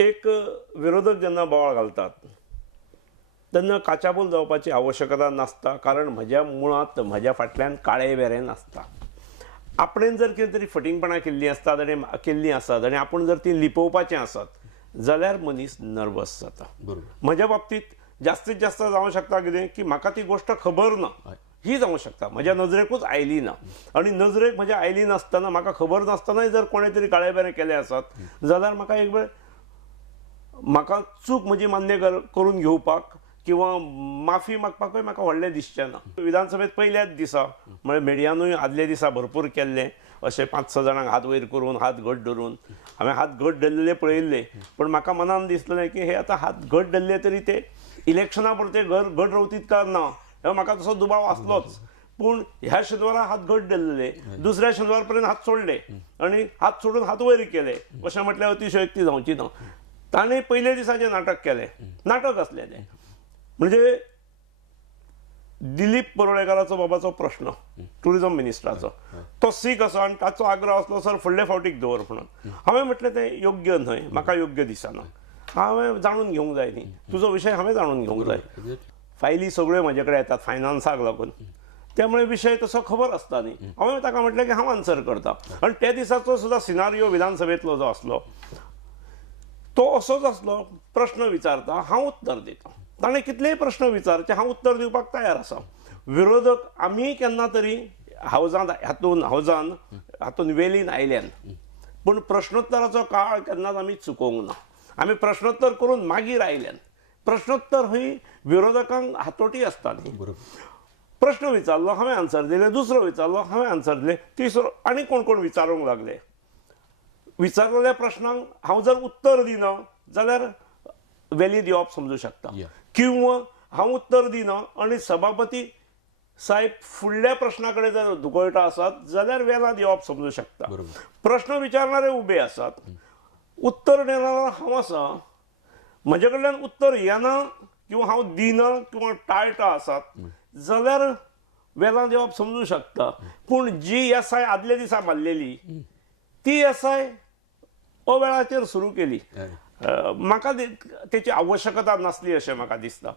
एक विरोधक जेन्ना बोवाळ घालतात तेन्ना काचाबूल जावपाची आवश्यकता नासता, कारण म्हज्या मुळांत म्हज्या फाटल्यान काळे वेरें नासता. आपणेन जर कितें तरी फटिंगपणां केल्लीं आसतात आनी आपूण जर ती लिपोवपाचें आसत जाल्यार मनीस नर्वस जाता. म्हज्या बाबतींत जास्तीत जास्त जावंक शकता कितें की म्हाका ती गोश्ट खबर ना ही जावंक शकता, म्हज्या नजरेकूच आयली ना, आनी नजरेक म्हज्या आयली नासतना म्हाका खबर नासतनाय जर कोणें तरी काळे बेरे केले आसत जाल्यार म्हाका एक वेळ म्हाका चूक म्हजी मान्य करून घेवपाक किंवा माफी मागपाकूय म्हाका व्हडलें दिसचें ना. विधानसभेत पयल्याच दिसा म्हळ्यार मिडियानूय आदले दिसा भरपूर केल्लें, अशें 5-6 जाणांक हात वयर करून हात घट धरून हांवें हात घट धरलेले पळयल्ले, पण म्हाका मनान दिसलें की हे आतां हात घट धरले तरी ते इलेक्शना पुरते घट रावतीत काय ना, म्हाका तसो दुबाव आसलोच. पूण ह्या शेनवारा हात घट धरलेले, दुसऱ्या शेनवार पर्यंत हात सोडले आनी हात सोडून हात वयर केले, अशें म्हटल्यार अतिशयोक्ती जावची ना. ताणें पयले दिसाचें नाटक केलें, नाटक आसलेलें. म्हणजे दिलीप परोळेकाराचो बाबाचो प्रश्न टुरिझम मिनिस्टराचो तो सीक असो आनी ताचो आग्रह आसलो सर फुडले फावटीक दवर म्हणून. हांवें म्हटलें तें योग्य न्हय, म्हाका योग्य दिसना, हांवें जाणून घेवंक जाय न्ही, तुजो विशय हांवें जाणून घेवंक जाय. फायली सगळ्यो म्हजे कडेन येतात फायनान्साक लागून, त्यामुळे विशय तसो खबर आसता न्ही. हांवें ताका म्हटलें की हांव आन्सर करतां. आनी त्या दिसाचो सुद्दां सिनारियो विधानसभेंतलो जो आसलो तो असोच आसलो. प्रश्न विचारता, हांव उत्तर दितां. ताणें कितलेय प्रश्न विचारचे, हांव उत्तर दिवपाक तयार आसा. विरोधक आमी केन्ना तरी हातून वेलीन आयल्यान, पूण प्रश्नोत्तराचो काळ केन्नाच आमी चुकोवंक ना. आमी प्रश्नोत्तर करून मागीर आयल्यान. प्रश्नोत्तर ही विरोधकांक हातोटी आसता न्ही. प्रश्न विचारलो हांवें आन्सर दिलें, दुसरो विचारलो हांवें आन्सर दिलें, तिसरो आनी कोण कोण विचारूंक लागले. विचारलेल्या प्रश्नांक हांव जर उत्तर दिना जाल्यार वेली दिवप समजूं शकता, किंवा हांव उत्तर दिना आनी सभापती साहेब फुडल्या प्रश्ना कडेन जर धुकळटा आसात जाल्यार वेला दिवप समजूं शकता. प्रश्न विचारणारे उबे आसात, उत्तर देणारा हांव आसा, म्हजे कडल्यान उत्तर येना किंवा हांव दिना किंवा टाळटा आसात जाल्यार वेलां दिवप समजूं शकता. पूण जी येसाय आदले दिसा मारलेली ती येसाय अवेळाचेर सुरू केली. म्हाका तेची आवश्यकता नासली अशें म्हाका दिसता.